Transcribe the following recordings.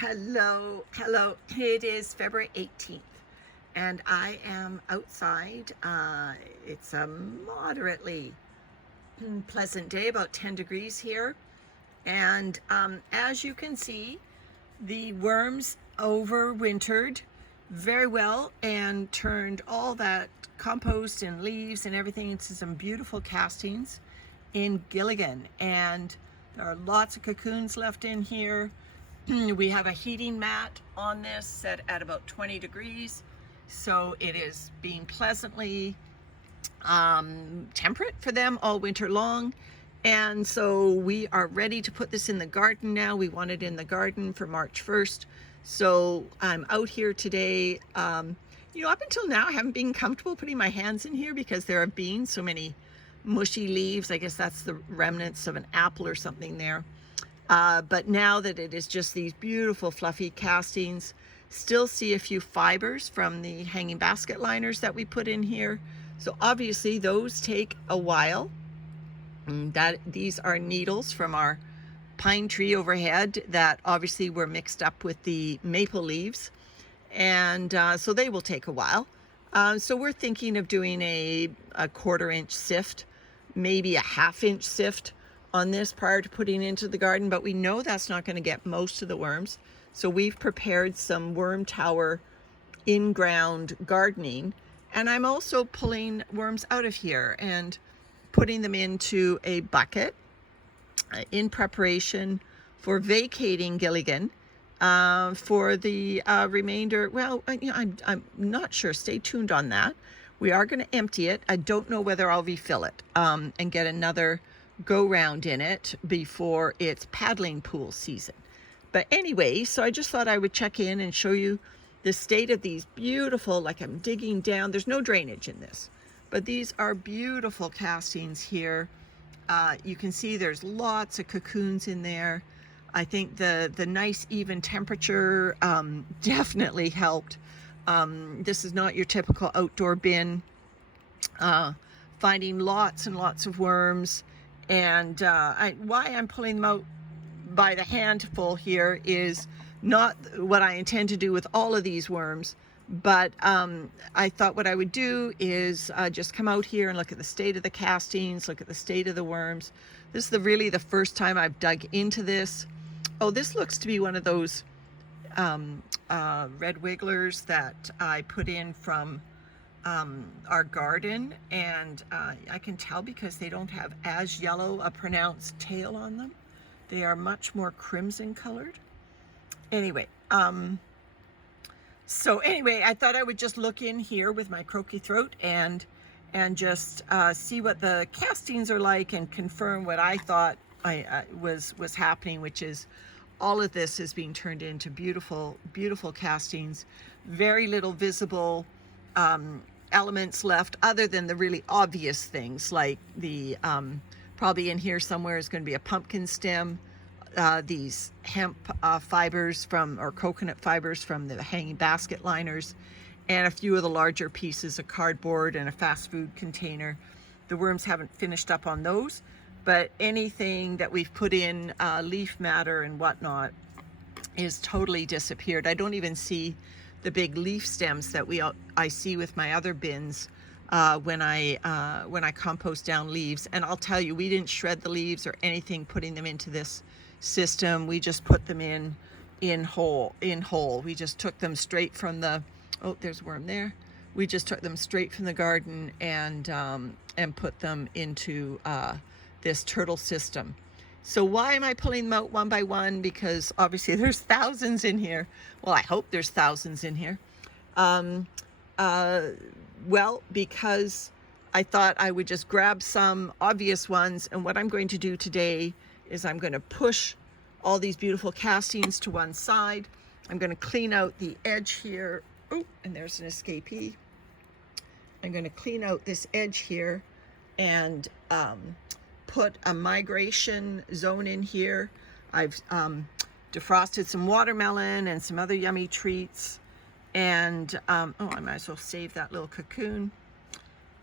Hello. It is February 18th and I am outside. It's a moderately pleasant day, about 10 degrees here. And as you can see, the worms overwintered very well and turned all that compost and leaves and everything into some beautiful castings in Gilligan. And there are lots of cocoons left in here. We have a heating mat on this set at about 20 degrees, so it is being pleasantly temperate for them all winter long. And so we are ready to put this in the garden now. We want it in the garden for March 1st. So I'm out here today. Up until now I haven't been comfortable putting my hands in here because there have been so many mushy leaves. I guess that's the remnants of an apple or something there. But now that it is just these beautiful fluffy castings, still see a few fibers from the hanging basket liners that we put in here. So obviously those take a while. These are needles from our pine tree overhead that obviously were mixed up with the maple leaves. And so they will take a while. So we're thinking of doing a 1/4 inch sift, maybe a 1/2 inch sift on this prior to putting into the garden, but we know that's not going to get most of the worms. So we've prepared some worm tower in-ground gardening, and I'm also pulling worms out of here and putting them into a bucket in preparation for vacating Gilligan for the remainder. Well, I'm not sure. Stay tuned on that. We are going to empty it. I don't know whether I'll refill it and get another go round in it before it's paddling pool season. But anyway, so I just thought I would check in and show you the state of these beautiful, like I'm digging down, there's no drainage in this, but these are beautiful castings here. You can see there's lots of cocoons in there. I think the nice even temperature definitely helped. This is not your typical outdoor bin. Finding lots and lots of worms. And why I'm pulling them out by the handful here is not what I intend to do with all of these worms, but I thought what I would do is just come out here and look at the state of the castings, look at the state of the worms. This is really the first time I've dug into this. Oh, this looks to be one of those red wigglers that I put in from our garden, and I can tell because they don't have as yellow a pronounced tail on them. They are much more crimson colored. Anyway, I thought I would just look in here with my croaky throat and just see what the castings are like and confirm what I thought was happening, which is all of this is being turned into beautiful castings. Very little visible elements left other than the really obvious things, like the probably in here somewhere is going to be a pumpkin stem, these hemp fibers or coconut fibers from the hanging basket liners, and a few of the larger pieces of cardboard and a fast food container. The worms haven't finished up on those, but anything that we've put in leaf matter and whatnot is totally disappeared. I don't even see the big leaf stems that I see with my other bins when I compost down leaves. And I'll tell you, we didn't shred the leaves or anything putting them into this system. We just put them in whole. We just took them straight from the, oh, there's a worm there. We just took them straight from the garden and put them into this turtle system. So why am I pulling them out one by one? Because obviously there's thousands in here. Well, I hope there's thousands in here. Well, because I thought I would just grab some obvious ones. And what I'm going to do today is I'm going to push all these beautiful castings to one side. I'm going to clean out the edge here. Oh, and there's an escapee. I'm going to clean out this edge here and put a migration zone in here. I've defrosted some watermelon and some other yummy treats, and I might as well save that little cocoon.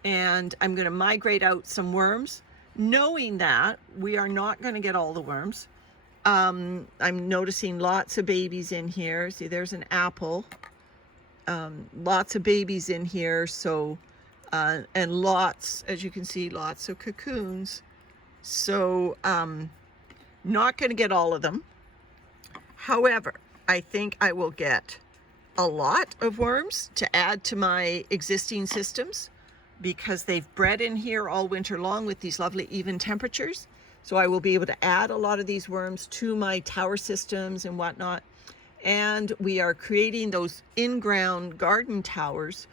And I'm going to migrate out some worms, knowing that we are not going to get all the worms. I'm noticing lots of babies in here. See, there's an apple. Lots of babies in here. So, and lots, as you can see, lots of cocoons. So, not going to get all of them. However, I think I will get a lot of worms to add to my existing systems because they've bred in here all winter long with these lovely even temperatures. So I will be able to add a lot of these worms to my tower systems and whatnot. And we are creating those in-ground garden towers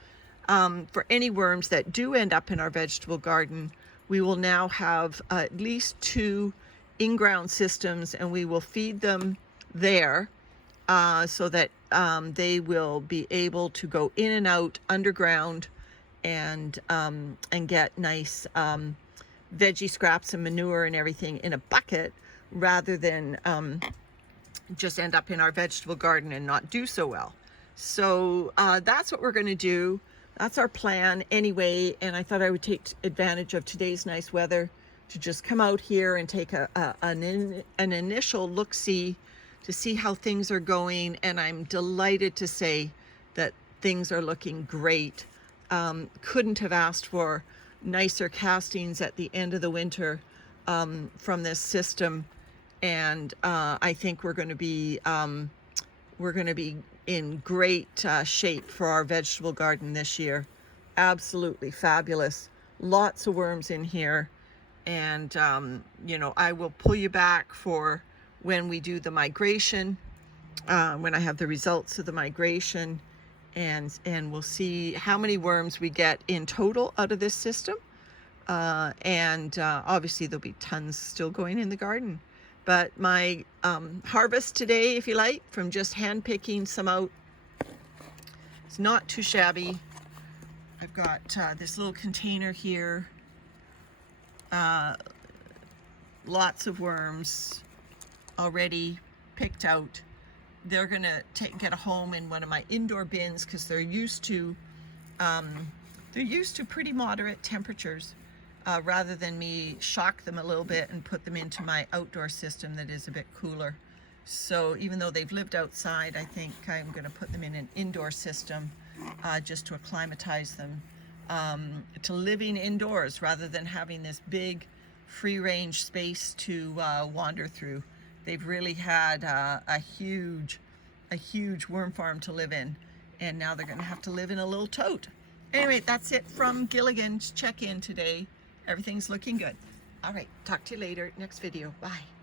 for any worms that do end up in our vegetable garden. We will now have at least 2 in-ground systems, and we will feed them there so that they will be able to go in and out underground and get nice veggie scraps and manure and everything in a bucket, rather than just end up in our vegetable garden and not do so well. So that's what we're going to do. That's our plan anyway, and I thought I would take advantage of today's nice weather to just come out here and take an initial look-see to see how things are going, and I'm delighted to say that things are looking great. Couldn't have asked for nicer castings at the end of the winter from this system, and I think we're going to be in great shape for our vegetable garden this year. Absolutely fabulous. Lots of worms in here, and you know, I will pull you back for when we do the migration, when I have the results of the migration, and we'll see how many worms we get in total out of this system. Obviously there'll be tons still going in the garden. But my harvest today, if you like, from just hand picking some out, it's not too shabby. I've got this little container here, lots of worms already picked out. They're gonna get a home in one of my indoor bins because they're used to pretty moderate temperatures, rather than me shock them a little bit and put them into my outdoor system that is a bit cooler. So even though they've lived outside, I think I'm going to put them in an indoor system just to acclimatize them to living indoors rather than having this big free-range space to wander through. They've really had a huge worm farm to live in, and now they're going to have to live in a little tote. Anyway, that's it from Gilligan's check-in today. Everything's looking good. All right, talk to you later. Next video. Bye.